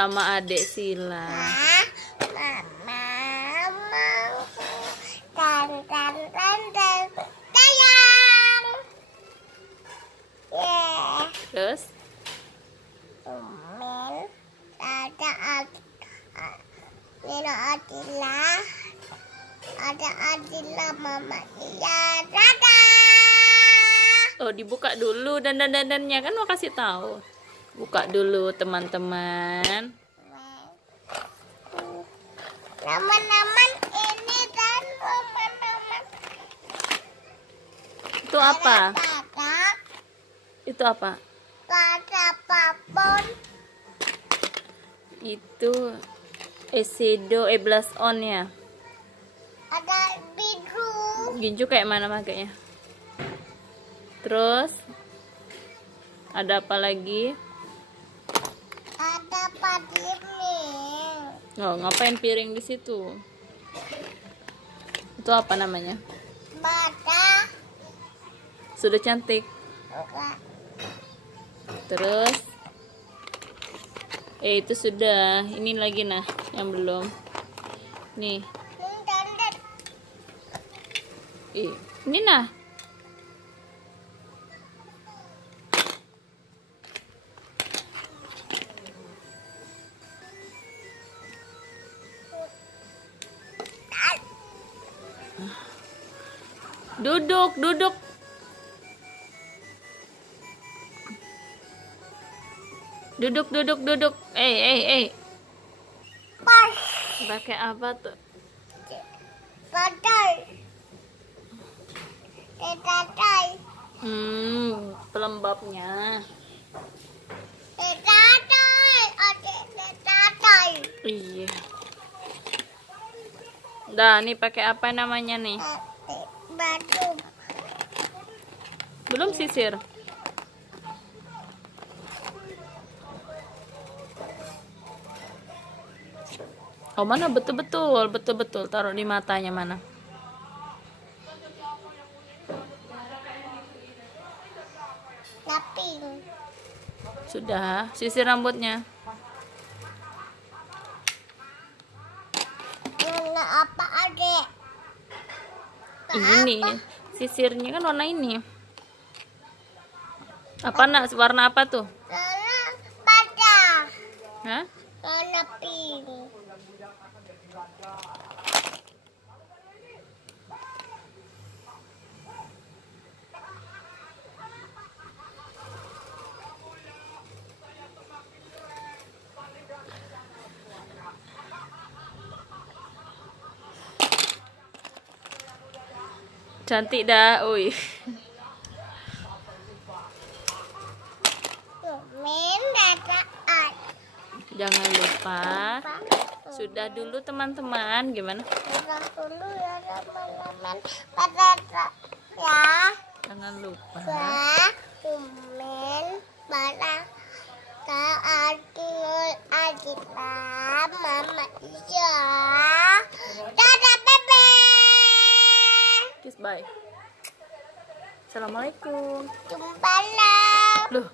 sama adik Sila. Mama mau sayang. Terus Umin ada Adila mama iya dadah. oh, dibuka dulu dandan-dandannya kan mau kasih tahu. Buka dulu teman-teman. Teman-teman ini dan teman-teman. Itu apa? Ada Itu apa? papon. Itu eyeshadow blush on ya. Ada biru. Ginju kayak mana makanya? Terus ada apa lagi? Ada piring. Oh, ngapain piring di situ? Itu apa namanya? Bata. Sudah cantik. Enggak. Terus itu sudah. Ini lagi nah, yang belum. Nih. Ini nah. Duduk, duduk. Duduk, duduk, duduk. Pas. Pakai apa tuh? Badai. Badai. Pelembabnya. Badai. Ada badai. Iya. Dah, nih pakai apa namanya nih? Batu. Belum sisir. Oh, mana betul-betul, betul-betul taruh di matanya mana? Laping. Sudah, sisir rambutnya. Warna apa adek? Ini sisirnya kan warna ini. Apa nak? Warna apa tuh? Warna pada. Hah? Warna pink. Cantik dah, ui. Min dadaan. Jangan lupa. Sudah dulu teman-teman, gimana? Sudah dulu ya teman-teman. Pada ya. Jangan lupa. Umin pada Adila mama iya. Dadah bebe. Kiss bye. Assalamualaikum. Jumpa lah. Loh,